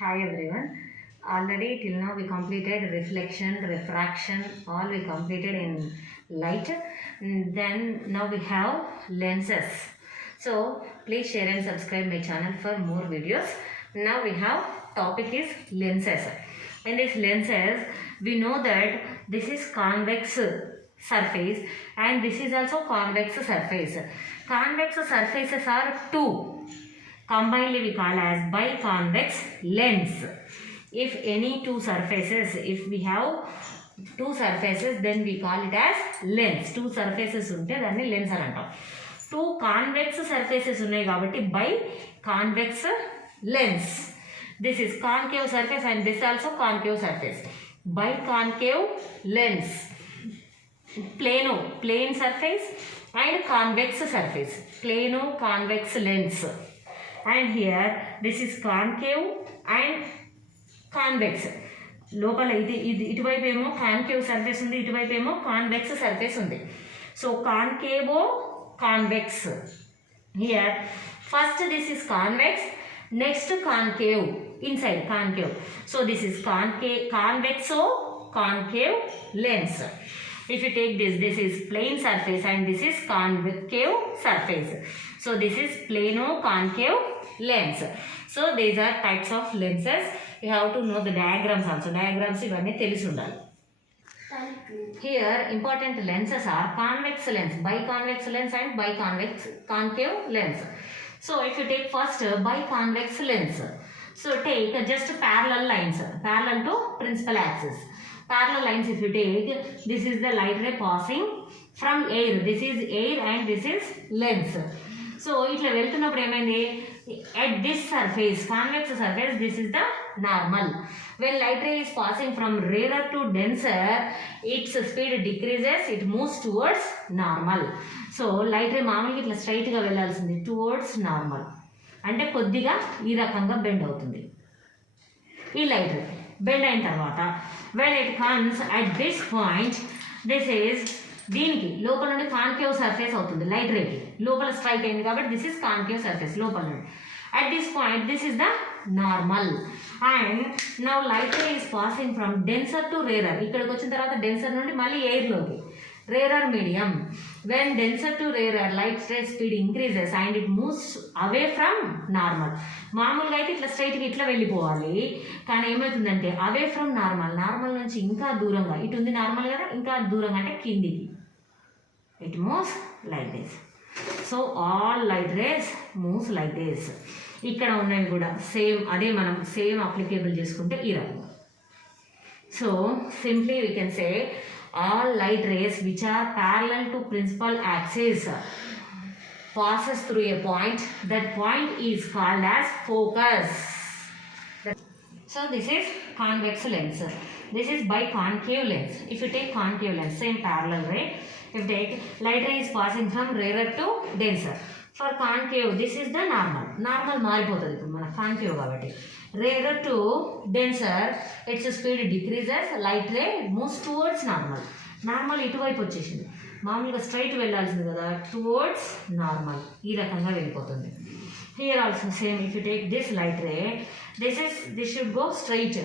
Hi everyone. Already till now we completed reflection, refraction, all we completed in light. Then now we have lenses. So please share and subscribe my channel for more videos. Now we have topic is lenses. In this lenses we know that this is convex surface and this is also convex surface. Convex surfaces are two. Combinedly we call as biconvex lens. If any two surfaces, if we have two surfaces, then we call it as lens. Two surfaces unte danni lens అని అంటాం. Two convex surfaces ఉన్నాయి కాబట్టి biconvex lens. This is concave surface and this also concave surface. Biconcave lens. Plane surface and convex surface. Plano convex lens. And here this is concave and convex. లోపల ఇది ఇటువైపు ఏమో concave surface ఉంది, ఇటువైపు ఏమో convex surface ఉంది. So concavo convex. Here first this is convex, next concave, inside concave. So this is convexo concave lens. If you take this is plane surface and this is concave surface. So this is plano concave lens. So these are types of lenses. You have to know the diagrams also. Diagrams ivanni telisi undali. Here important lenses are convex lens, biconvex lens and biconvex concave lens. So if you take first biconvex lens, so take just parallel lines, parallel to principal axis. Parallel lines if you take, this is the light ray passing from air, this is air and this is lens. So itla veltunnappudu emaindi, at this surface, convex surface, this is the normal. When light ray is passing from rarer to denser, its speed decreases, it moves towards normal. So light ray మామూలుగా ఇట్లా straight గా వెళ్ళాల్సింది towards normal, అంటే కొద్దిగా ఈ రకంగా bend అవుతుంది ఈ లైట్ రే. బెండ్ అయిన తర్వాత when it comes at this point, this is దీనికి లోపల నుండి కాన్కేవ్ సర్ఫేస్ అవుతుంది. లైట్ రేకి లోపల స్ట్రైక్ అయింది కాబట్టి దిస్ ఇస్ కాన్కేవ్ సర్ఫేస్ లోపల నుండి. At this point this is the normal. And now light ray is passing from denser to rarer. ఇక్కడికి వచ్చిన తర్వాత డెన్సర్ నుండి మళ్ళీ ఎయిర్లోకి, rarer medium. When denser to rarer, light ray speed increases and it moves away from normal. మామూలుగా అయితే ఇట్లా స్ట్రైట్గా ఇట్లా వెళ్ళిపోవాలి, కానీ ఏమవుతుందంటే అవే ఫ్రమ్ నార్మల్, నార్మల్ నుంచి ఇంకా దూరంగా, ఇటు ఉంది నార్మల్ కదా, ఇంకా దూరంగా అంటే కిందికి, it moves like this. So all light race moves like this. ఇక్కడ ఉన్నవి కూడా సేమ్ అదే మనం సేమ్ అప్లికేబుల్ చేసుకుంటే ఈ రకంగా. So simply we can say all light rays which are parallel to principal axis passes through a point. That point is called as focus. So this is convex lens. This is biconcave lens. If you take concave lens, same parallel ray. If you take light ray is passing from rarer to denser. For concave, this is the normal. Normal మారిపోతుంది ఇప్పుడు మన concave కాబట్టి. Rarer to denser, its speed decreases, light ray moves towards normal. Normal ఇటువైపు వచ్చేసింది, మామూలుగా straight వెళ్ళాల్సింది కదా, towards normal ఈ రకంగా వెళ్ళిపోతుంది. Here also same. If you take this light ray, this should go straight,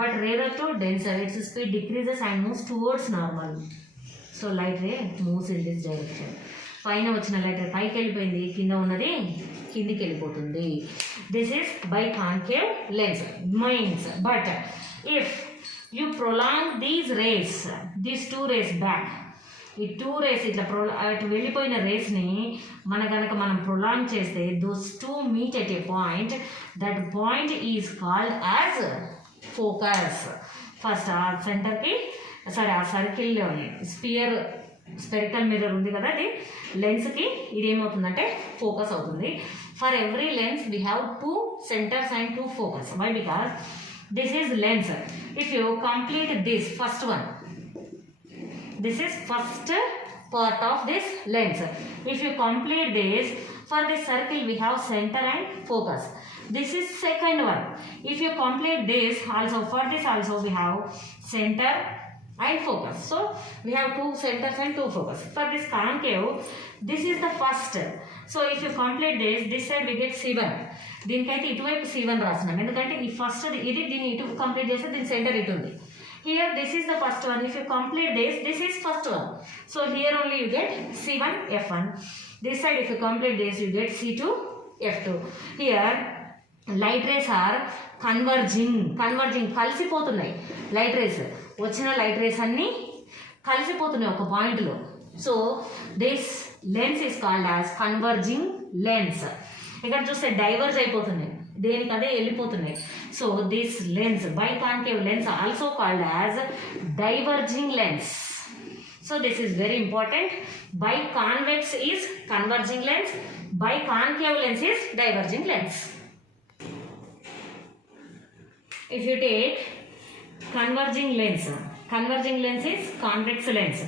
but rarer to denser, its speed decreases and moves towards normal. So light ray moves in this direction. పైన వచ్చిన light ray పైకి వెళ్ళిపోయింది, కింద ఉన్నది కిందికి వెళ్ళిపోతుంది. This is biconcave lens means. But if you prolong these rays, these two rays back, ఈ two race ఇట్లా అటు వెళ్ళిపోయిన రేస్ని మనం ప్రొలాంగ్ చేస్తే those two meet at a point, that point is called as focus. First ఆ సెంటర్కి ఆ circle spherical mirror ఉంది కదా, అది లెన్స్కి ఇది ఏమవుతుందంటే ఫోకస్ అవుతుంది. For every lens we have two centres and two focus. Why? Because this is lens. If you complete this first one, this is first part of this lens. If you complete this, for this circle we have center and focus. This is second one. If you complete this also, for this also we have center and focus. So we have two centers and two focus. For this concave, this is the first. So if you complete this side we get C1. దీనికైతే ఇటువైపు C1 రాసినాం, ఎందుకంటే ఈ first ఇది దీన్ని ఇటు complete చేస్తే దీని centre ఇటు ఉంది. Here this is the first one. If you complete this is first one. So here only you get C1 F1. This side if you complete this you get C2 F2. Here light rays are converging కలిసిపోతున్నాయి. Light rays వచ్చిన light rays అన్నీ కలిసిపోతున్నాయి ఒక పాయింట్లో. So this lens is called as converging lens. ఇక్కడ చూస్తే diverge అయిపోతున్నాయి, దేనికి అదే వెళ్ళిపోతున్నాయి. So this lens biconcave lens also called as diverging lens. So this is very important. Biconvex is converging lens, biconcave lens is diverging lens. If you take converging lens is convex lens.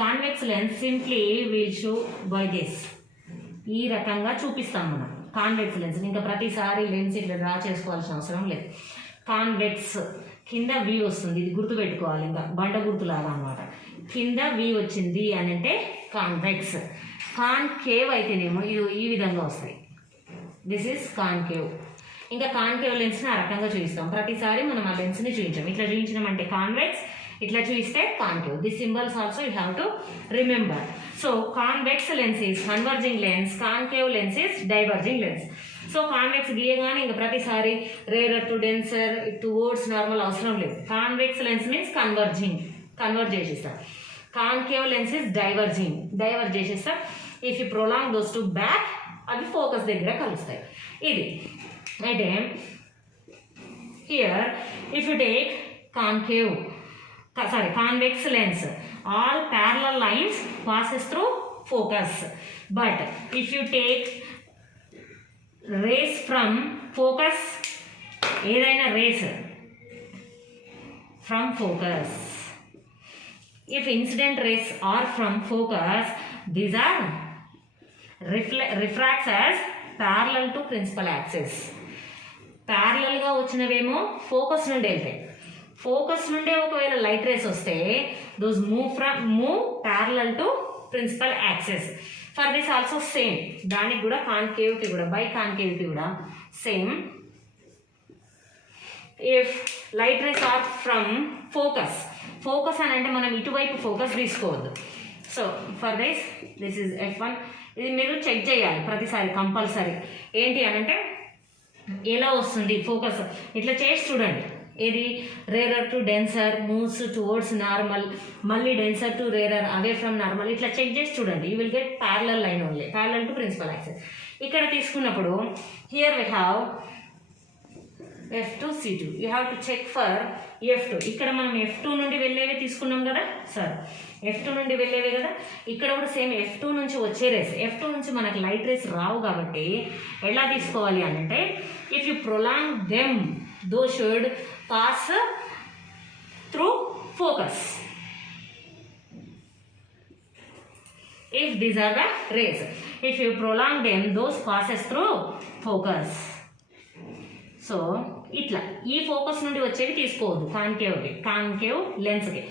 Convex lens simply will show by this. ఈ రకంగా చూపిస్తాం మనం convex lens. ఇంకా ప్రతిసారి lens ఇట్లా draw చేసుకోవాల్సిన అవసరం లేదు. కాన్వెక్స్ కింద వి వస్తుంది, ఇది గుర్తుపెట్టుకోవాలి, ఇంకా బండ గుర్తులాగా అనమాట. కింద వి వచ్చింది అని అంటే కాన్వెక్స్. కాన్కేవ్ అయితేనేమో ఇది ఈ విధంగా వస్తాయి. This is concave. ఇంకా కాన్కేవ్ లెన్స్ని ఆ రకంగా చూపిస్తాం. ప్రతిసారి మనం ఆ లెన్స్ని చూపించాం. ఇట్లా చూపించడం అంటే కాన్వెక్స్, ఇట్లా చూపిస్తే concave. This symbols also you have to remember. So convex lens is converging lens, concave lens is diverging lens. So convex గీయగానే ఇంకా ప్రతిసారి rarer to denser towards normal అవసరం లేదు. కాన్వెక్స్ లెన్స్ మీన్స్ కన్వర్ట్ చేసేస్తాం. Concave lens is diverge చేసేస్తాం. If you prolong those to back అవి focus దగ్గర కలుస్తాయి. ఇది అయితే here if you take convex lens, all parallel lines passes through focus. But if you take rays from focus, ఏదైనా rays from focus, if incident rays are from focus, these are refracts as parallel to principal axis. ప్యారలల్గా వచ్చినవేమో focus నుండి వెళ్తాయి. Focus నుండే ఒకవేళ light rays వస్తే those move parallel to principal axis. For this also same, దానికి కూడా concavity కూడా by concavity కూడా same. If light rays are from focus అని అంటే మనం ఇటువైపు ఫోకస్ తీసుకోవద్దు. So for this is F1. ఇది మీరు చెక్ చేయాలి ప్రతిసారి కంపల్సరీ. ఏంటి అని అంటే ఎలా వస్తుంది ఫోకస్, ఇట్లా చేసి చూడండి. ఇది rarer to denser moves towards normal, మళ్ళీ denser to rarer away from normal, ఇట్లా చెక్ చేసి చూడండి. You will get parallel line only, parallel to principal axis. ఇక్కడ తీసుకున్నప్పుడు here we have F2 C2. You have to check for F2. ఇక్కడ మనం F2 నుండి వెళ్ళేవి తీసుకున్నాం కదా సార్, F2 నుండి వెళ్ళేవే కదా. ఇక్కడ కూడా సేమ్ F2 నుంచి వచ్చే రేస్, F2 నుంచి మనకు లైట్ రేస్ రావు కాబట్టి ఎలా తీసుకోవాలి అని అంటే if you prolong them those should pass through focus. If these are the rays, if you prolong them those passes through focus. So ఇట్లా ఈ ఫోకస్ నుండి వచ్చేవి తీసుకోవద్దు కాన్కేవ్ లెన్స్కి,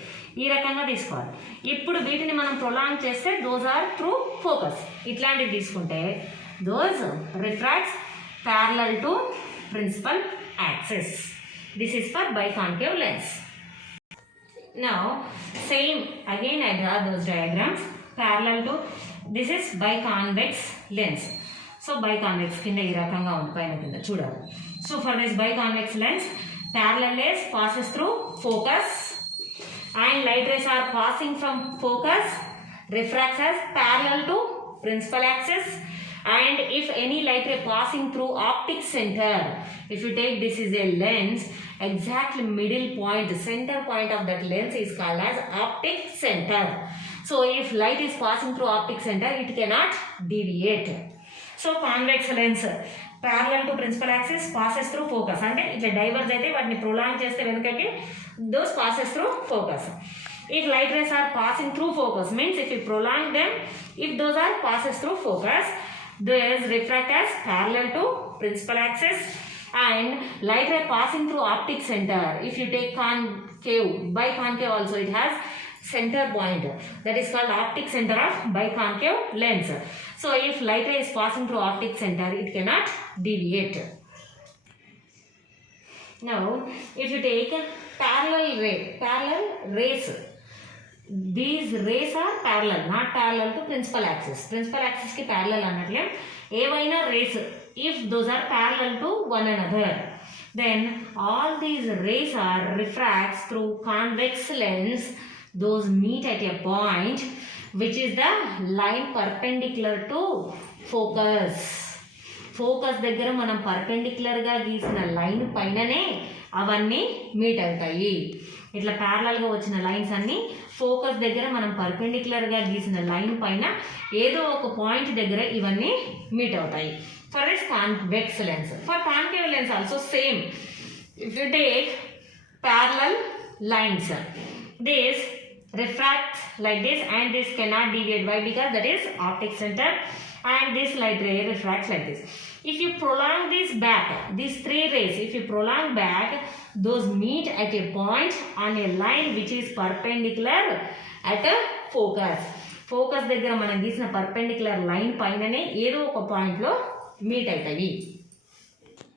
ఈ రకంగా తీసుకోవాలి. ఇప్పుడు వీటిని మనం ప్రొలాంగ్ చేస్తే దోస్ ఆర్ త్రూ ఫోకస్. ఇట్లాంటివి తీసుకుంటే those refracts parallel to principal axis. This is for biconcave lens. Now same again I draw those diagrams parallel to this is biconvex lens. So biconvex కింద ఈ రకంగా ఉంది, పైన కింద చూడాలి. So for this biconvex lens, parallel rays passes through focus and light rays are passing from focus, refracts as parallel to principal axis. And if any light ray passing through optic center, if you take this is a lens, exactly middle point, center point of that lens is called as optic center. So if light is passing through optic center, it cannot deviate. So convex lens parallel to principal axis passes through focus. అంటే ఇట్లా diverge అయితే వాటిని prolong చేస్తే వెనుకకి those passes through focus. If light rays are passing through focus means if you prolong them, if those are passes through focus, those refract as parallel to principal axis. And light ray passing through optic center, if you take concave, biconcave also it has center point, that is called optic center of biconcave lens. So if light ray is passing through optic center, it cannot deviate. Now if you take parallel rays, these rays are parallel, not parallel to principal axis. Principal axis ki parallel annatle evaina rays, if those are parallel to one another, then all these rays are refracts through convex lens. Those meet at a point which is the line perpendicular to focus. Focus దగ్గర మనం పర్పెండిక్యులర్గా గీసిన line పైననే అవన్నీ meet అవుతాయి. ఇట్లా ప్యారలల్గా వచ్చిన lines అన్నీ ఫోకస్ దగ్గర మనం పర్పెండిక్యులర్గా గీసిన లైన్ పైన ఏదో ఒక పాయింట్ దగ్గర ఇవన్నీ మీట్ అవుతాయి. For this convex lens. For concave lens also same. If you take parallel lines, this refracts like this and this cannot deviate. Why? Because that is optic center, and this light ray refracts like this. If you prolong this back, these three rays, if you prolong back, those meet at a point on a line which is perpendicular at a focus. Focus దగ్గర మనం గీసిన perpendicular line పైననే ఏదో ఒక పాయింట్లో meet అవుతాయి.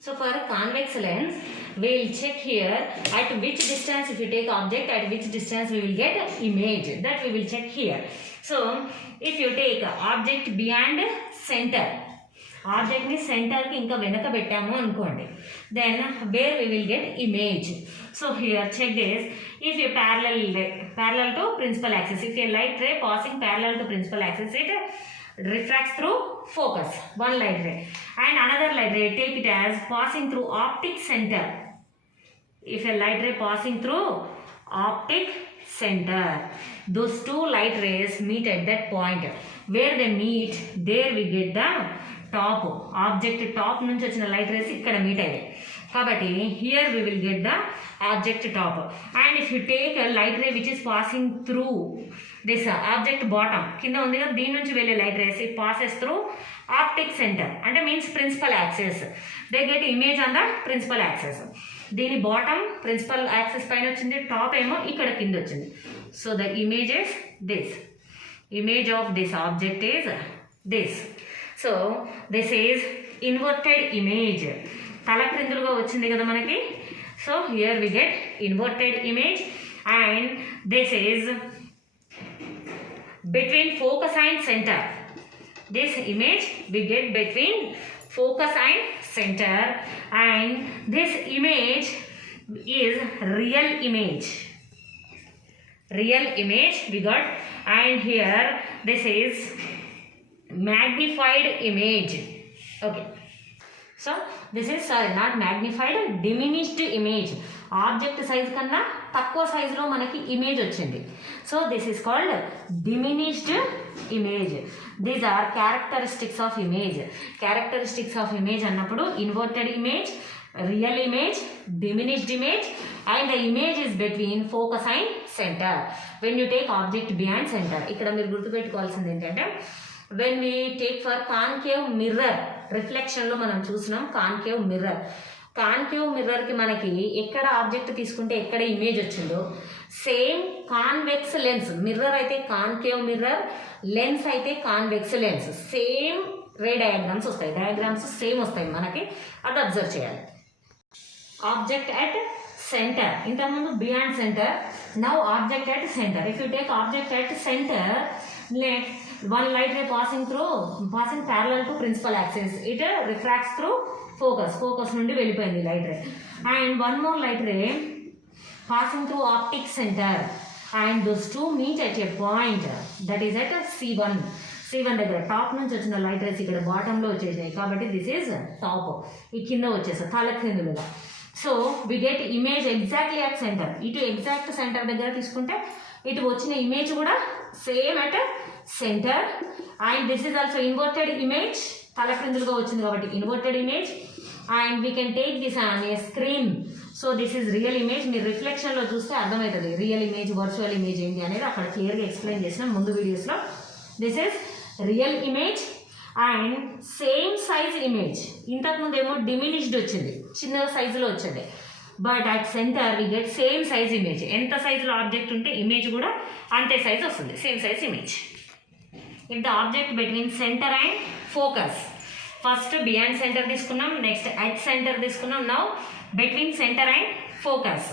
So for convex lens, we will check here at which distance, if you take object, at which distance we will get image. That we will check here. So if you take object beyond center, object ni center ki inka venaka bettamu anukondi, then where we will get image. So here check this. If you parallel to principal axis, if a light ray passing parallel to principal axis, it refracts through focus, one light ray, and another light ray, take it as passing through optic center. If a light ray passing through optic center, those two light rays meet at that point. Where they meet, there we get the top. Object top నుంచి వచ్చిన light race ఇక్కడ meet అయ్యాయి కాబట్టి here we will get the object top. And if you take a light ray which is passing through this object bottom, కింద ఉంది కదా, దీని నుంచి వెళ్ళే light rays, it passes through optic center అంటే means principal axis. They get image on the principal axis. దీని bottom principal axis పైన వచ్చింది, టాప్ ఏమో ఇక్కడ కింద వచ్చింది. So the image is this. Image of this object is this. So this is inverted image. తలక్రిందులుగా వచ్చింది కదా మనకి. So here we get inverted image and this is between focus and center. This image we get between focus and center, and this image is real image. Real image we got, and here this is magnified image. Okay, so this is not magnified, diminished image. Object size కన్నా తక్కువ సైజులో మనకి image వచ్చింది. So this is called diminished image. These are characteristics of image. Characteristics of image అన్నప్పుడు inverted image, real image, diminished image, and the image is between focus and centre. When you take object beyond centre, ఇక్కడ మీరు గుర్తుపెట్టుకోవాల్సింది ఏంటంటే when we take for concave mirror, రిఫ్లెక్షన్లో మనం చూసినాం concave mirror. Concave మిర్రర్కి మనకి ఎక్కడ ఆబ్జెక్ట్ తీసుకుంటే ఎక్కడ ఇమేజ్ వచ్చిందో సేమ్ కాన్వెక్స్ లెన్స్. మిర్రర్ అయితే కాన్కేవ్ మిర్రర్, లెన్స్ అయితే కాన్వెక్స్ లెన్స్. సేమ్ రే డయాగ్రామ్స్ వస్తాయి, డయాగ్రామ్స్ సేమ్ వస్తాయి మనకి. అది అబ్జర్వ్ చేయాలి. ఆబ్జెక్ట్ అట్ సెంటర్, ఇంతకుముందు beyond centre, now object at centre. If you take object at centre, one light ray passing parallel to principal axis, it refracts through focus నుండి వెళ్ళిపోయింది light ray, and one more light ray passing through optic center, and those two meet at a point that is at C1. C1 దగ్గర top నుంచి వచ్చిన light race ఇక్కడ బాటంలో వచ్చేసాయి కాబట్టి this is top. ఈ కింద వచ్చేసా తల క్రిందులుగా. So we get image exactly at centre. ఇటు ఎగ్జాక్ట్ సెంటర్ దగ్గర తీసుకుంటే ఇటు వచ్చిన ఇమేజ్ కూడా same at centre, and this is also inverted image. తల క్రిందులుగా వచ్చింది కాబట్టి inverted image, and we can take this on a screen. So this is real image. మీరు రిఫ్లెక్షన్లో చూస్తే అర్థమవుతుంది రియల్ ఇమేజ్ వర్చువల్ ఇమేజ్ ఏంటి అనేది అక్కడ క్లియర్గా ఎక్స్ప్లెయిన్ చేసిన ముందు వీడియోస్లో. This is real image and same size image. ఇంతకుముందు ఏమో డిమినిష్డ్ వచ్చింది, చిన్న సైజులో వచ్చింది. But at centre we get same size image. ఎంత సైజులో ఆబ్జెక్ట్ ఉంటే ఇమేజ్ కూడా అంతే సైజ్ వస్తుంది, same size image. If the object between centre and focus, first beyond centre తీసుకున్నాం, నెక్స్ట్ అట్ సెంటర్ తీసుకున్నాం, now between centre and focus.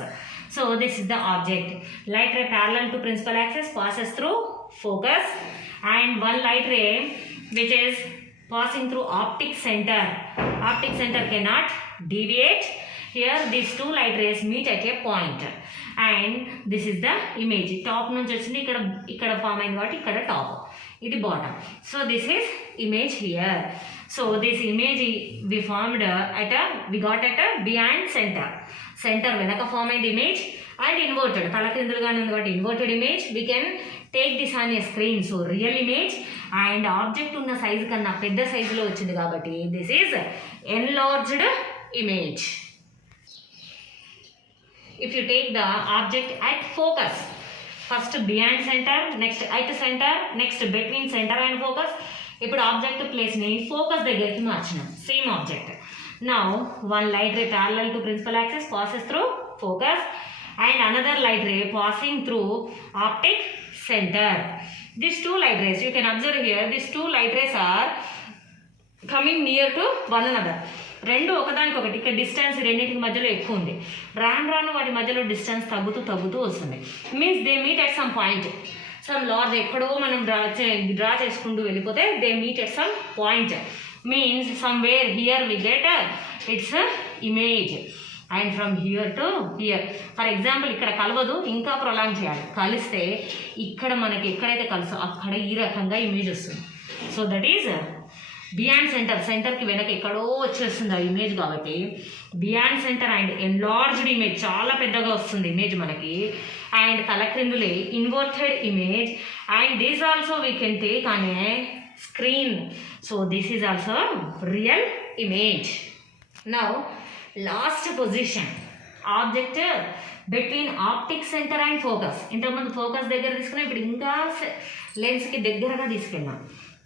So this is the object. Light ray parallel to principal axis passes through focus, and one light ray which is passing through optic center. Optic center cannot deviate. Here these two light rays meet at a point, and this is the image. Top నుంచి వచ్చింది, ఇక్కడ form అయింది కాబట్టి ఇక్కడ top, ఇది bottom. So this is image here. So this image we got at a beyond center. Centre వెనక form అయింది image and inverted, తలక్రిందులుగానే ఉంది కాబట్టి inverted image. We can take this on a screen. So real image and object ఉన్న size కన్నా పెద్ద సైజులో వచ్చింది కాబట్టి this is enlarged image. If you take the object at focus, first beyond centre, next at centre, next between centre and focus. ఇప్పుడు object ప్లేస్ని focus దగ్గరికి మార్చినాం, same object. Now one light ray parallel to principal axis passes through focus, and another light ray passing through optic center. These two light rays, you can observe here, these two light rays are coming near to one another. రెండు ఒకదానికొకటి, ఇక్కడ distance రెండింటికి మధ్యలో ఎక్కువ ఉంది, రాను వాటి మధ్యలో డిస్టెన్స్ తగ్గుతూ వస్తుంది. Means they meet at some point, some large ఎక్కడో మనం డ్రా చేసుకుంటూ వెళ్ళిపోతే they meet at some point. Means somewhere here we get its image, and from here to here. For example, ఇక్కడ కలవదు, ఇంకా ప్రొలాంగ్ చేయాలి. కలిస్తే ఇక్కడ మనకి ఎక్కడైతే కలుసో అక్కడ ఈ రకంగా ఇమేజ్ వస్తుంది. So that is beyond centre, సెంటర్కి వెనక ఎక్కడో వచ్చేస్తుంది ఆ ఇమేజ్ కాబట్టి beyond centre and enlarged image, చాలా పెద్దగా వస్తుంది ఇమేజ్ మనకి. అండ్ తలక్రిందులే inverted image, and these also we can take on a screen. So this is also real image. Now last position, object between optic center and focus. ఇంతకుముందు focus దగ్గర తీసుకున్నాం, ఇప్పుడు ఇంకా లెన్స్కి దగ్గరగా తీసుకెళ్ళాం.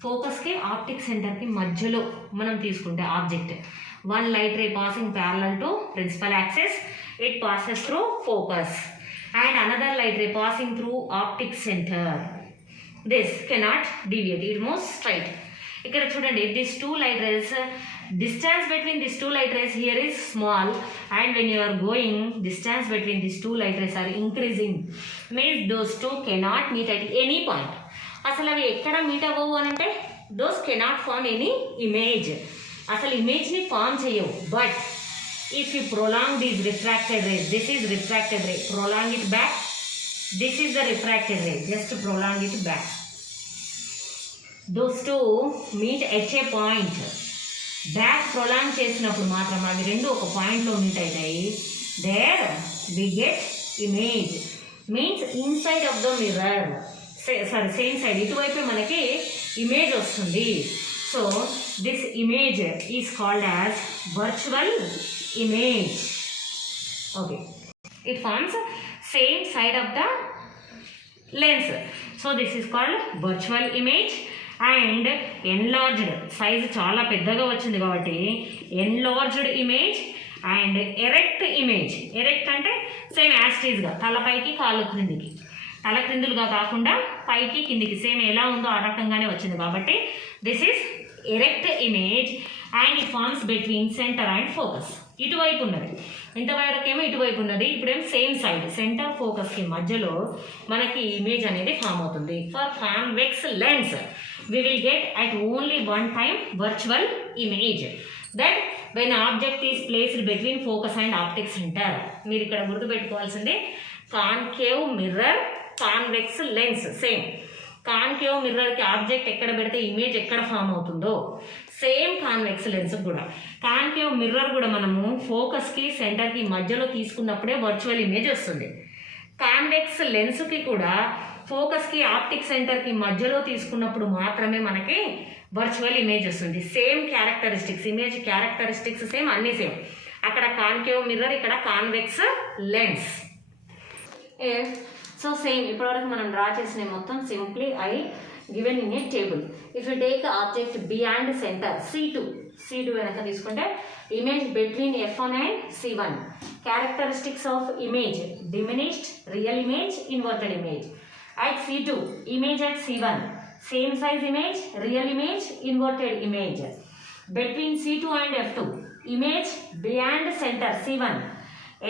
ఫోకస్కి ఆప్టిక్ సెంటర్కి మధ్యలో మనం తీసుకుంటే object, one light ray passing parallel to principal axis, it passes through focus, and another light ray passing through optic centre. This cannot deviate, it moves straight. ఇక్కడ చూడండి, these two light rays, distance between these two light rays here is small, and when you are going, distance between these two light rays are increasing. Means those two cannot meet at any point. అసలు అవి ఎక్కడ meet అవ్వవు అని అంటే those cannot form any image. అసలు ఇమేజ్ని form చేయవు. But if you prolong these refracted rays, this is refracted ray, prolong it back, this is the refracted ray, just to prolong it back. Those two meet at a point. Back prolong చేసినప్పుడు మాత్రం అవి రెండు ఒక పాయింట్లో meet అవుతాయి. There we get image. Means inside of the mirror, same side ఇటువైపు మనకి image వస్తుంది. So this image is called as virtual image. Okay, it forms same side of the lens. So this is called virtual image. And enlarged, size చాలా పెద్దగా వచ్చింది కాబట్టి enlarged image and erect image. erect అంటే same యాస్టీజ్గా తలపైకి కాళ్ళు క్రిందికి, తల క్రిందులుగా కాకుండా పైకి కిందికి సేమ్ ఎలా ఉందో ఆ రకంగానే వచ్చింది కాబట్టి this is erect image. And it forms between centre and focus. ఇటువైపు ఉన్నది, ఇంతవరకేమో ఇటువైపు ఉన్నది, ఇప్పుడేమో సేమ్ సైడ్ సెంటర్ ఫోకస్కి మధ్యలో మనకి ఇమేజ్ అనేది ఫామ్ అవుతుంది. For convex lens we will get at only one time virtual image, that when object is placed between focus and optic center. మీరు ఇక్కడ గుర్తుపెట్టుకోవాల్సింది concave mirror, convex lens. Same concave మిర్రర్కి object ఎక్కడ పెడితే image ఎక్కడ form అవుతుందో same convex lens కూడా. Concave mirror కూడా మనము ఫోకస్కి సెంటర్కి మధ్యలో తీసుకున్నప్పుడే వర్చువల్ ఇమేజ్ వస్తుంది. కాన్వెక్స్ లెన్స్కి కూడా ఫోకస్కి ఆప్టిక్ సెంటర్కి మధ్యలో తీసుకున్నప్పుడు మాత్రమే మనకి వర్చువల్ ఇమేజ్ వస్తుంది. Same characteristics, image characteristics same, అన్నీ సేమ్. అక్కడ కాన్కేవ్ మిర్రర్, ఇక్కడ కాన్వెక్స్ లెన్స్. సో సేమ్ ఇప్పటివరకు మనం డ్రా చేసిన మొత్తం simply I given in a table. If you take object beyond centre C2, C2 వెనక తీసుకుంటే image between F1 and C1. Characteristics of image diminished, real image, inverted image. At C2, image at C1, same size image, real image, inverted image. Between C2 and F2, image beyond center C1,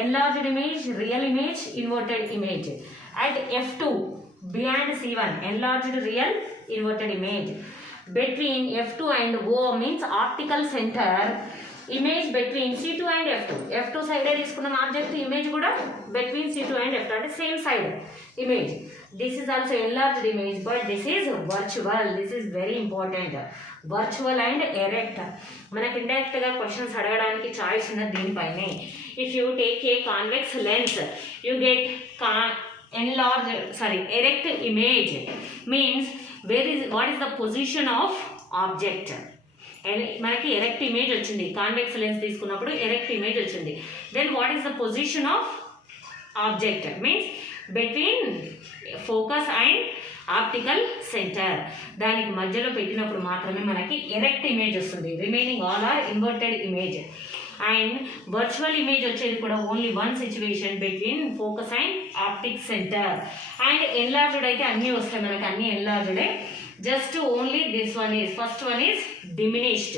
enlarged image, real image, inverted image. At F2, beyond C1, enlarged real, inverted image. Between F2 and O means optical center, image between C2 and F2. F2 side తీసుకున్న object image కూడా between C2 and F2 అంటే same side image. This is also enlarged image, but this is virtual. This is very important. Virtual and erect. మనకి indirect గా questions అడగడానికి choice ఉన్నది దీనిపైనే. If you take a convex lens, you get erect image. Means what is the position of object? మనకి erect image వచ్చింది, convex lens తీసుకున్నప్పుడు erect image వచ్చింది. Then what is the position of object? Means between focus and optical centre, దానికి మధ్యలో పెట్టినప్పుడు మాత్రమే మనకి erect image వస్తుంది. Remaining all are inverted image. And virtual image వచ్చేది కూడా only one situation between focus and optic centre. And enlarged అయితే అన్నీ వస్తాయి మనకి, అన్నీ ఎన్లార్జ్డే. Just only this one is, first one is diminished.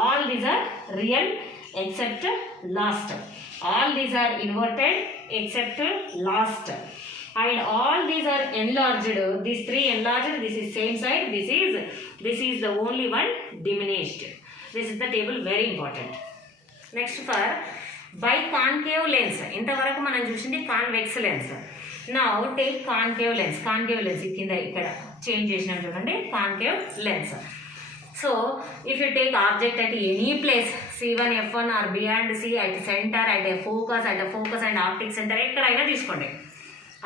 All these are real except last. All these are inverted except last. And all these are enlarged. These three enlarged, this is same side, this is the only one diminished. This is the table, very important. Next for biconcave lens. ఇంతవరకు మనం చూసింది convex lens. Now take concave lens. Concave lens కింద ఇక్కడ change చేసిన చూడండి, concave lens. So if you take object at any place C1, F1 or beyond C, at centre, at focus and optic centre, ఎక్కడైనా తీసుకోండి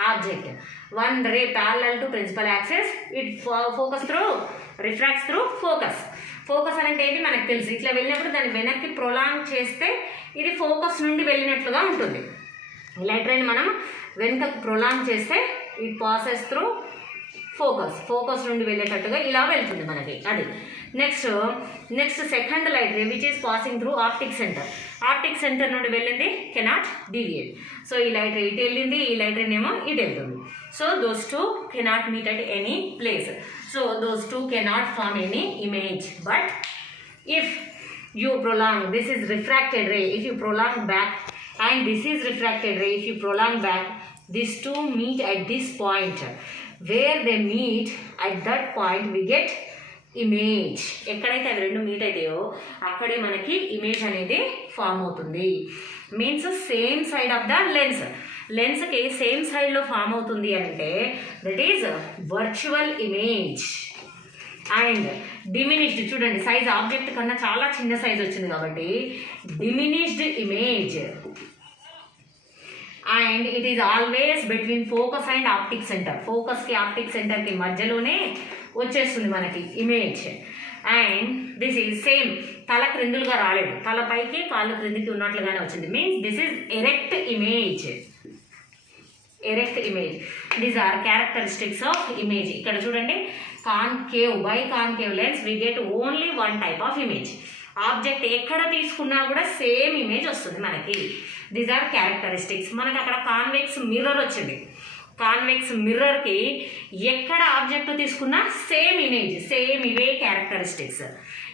object. One ray parallel to principal axis, it focus through refracts through focus. Focus అంటే ఏంటి మనకు తెలుసు, ఇట్లా వెళ్ళినప్పుడు దాన్ని వెనక్కి ప్రొలాంగ్ చేస్తే ఇది ఫోకస్ నుండి వెళ్ళినట్లుగా ఉంటుంది. లైట్ రేని మనం వెనుకకు ప్రొలాంగ్ చేస్తే ఇట్ పాసెస్ త్రూ ఫోకస్ నుండి వెళ్ళేటట్టుగా ఇలా వెళ్తుంది మనకి, అది. Next second light ray which is passing through optic centre. Optic centre నుండి వెళ్ళింది కెనాట్ డీవియేట్. సో ఈ లైట్ రే ఇటు వెళ్ళింది, ఈ లైట్ రేనేమో ఇటు వెళ్తుంది. So those two cannot meet at any place. So those two cannot form any image. But if you prolong, this is refracted ray, if you prolong back, and this is refracted ray, if you prolong back, these two meet at this point. Where they meet, at that point we get image. ఎక్కడైతే అవి రెండు meet అవుతాయో అక్కడే మనకి image అనేది form అవుతుంది. Means same side of the లెన్స్కి same సైడ్లో ఫామ్ అవుతుంది అంటే that is virtual image. And diminished, చూడండి సైజ్ ఆబ్జెక్ట్ కన్నా చాలా చిన్న సైజ్ వచ్చింది కాబట్టి diminished image. And it is always between focus and optic centre. ఫోకస్కి ఆప్టిక్ సెంటర్కి మధ్యలోనే వచ్చేస్తుంది మనకి image. And this is same, తల క్రిందులుగా రాలేదు, తల పైకి కాళ్ళు క్రిందికి ఉన్నట్లుగానే వచ్చింది. Means this is erect image. These are characteristics of image. ఇక్కడ చూడండి, by concave lens we get only one type of image. Object ఎక్కడ తీసుకున్నా కూడా సేమ్ ఇమేజ్ వస్తుంది మనకి. These are characteristics. మనకి అక్కడ కాన్వెక్స్ మిర్రర్ వచ్చింది. కాన్వెక్స్ మిర్రర్కి ఎక్కడ ఆబ్జెక్ట్ తీసుకున్నా సేమ్ ఇమేజ్, సేమ్ ఇవే క్యారెక్టరిస్టిక్స్.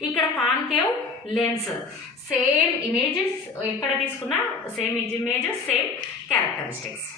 ఇక్కడ కాన్కేవ్ లెన్స్ సేమ్ ఇమేజెస్, ఎక్కడ తీసుకున్నా సేమ్ ఇమేజెస్, సేమ్ క్యారెక్టరిస్టిక్స్.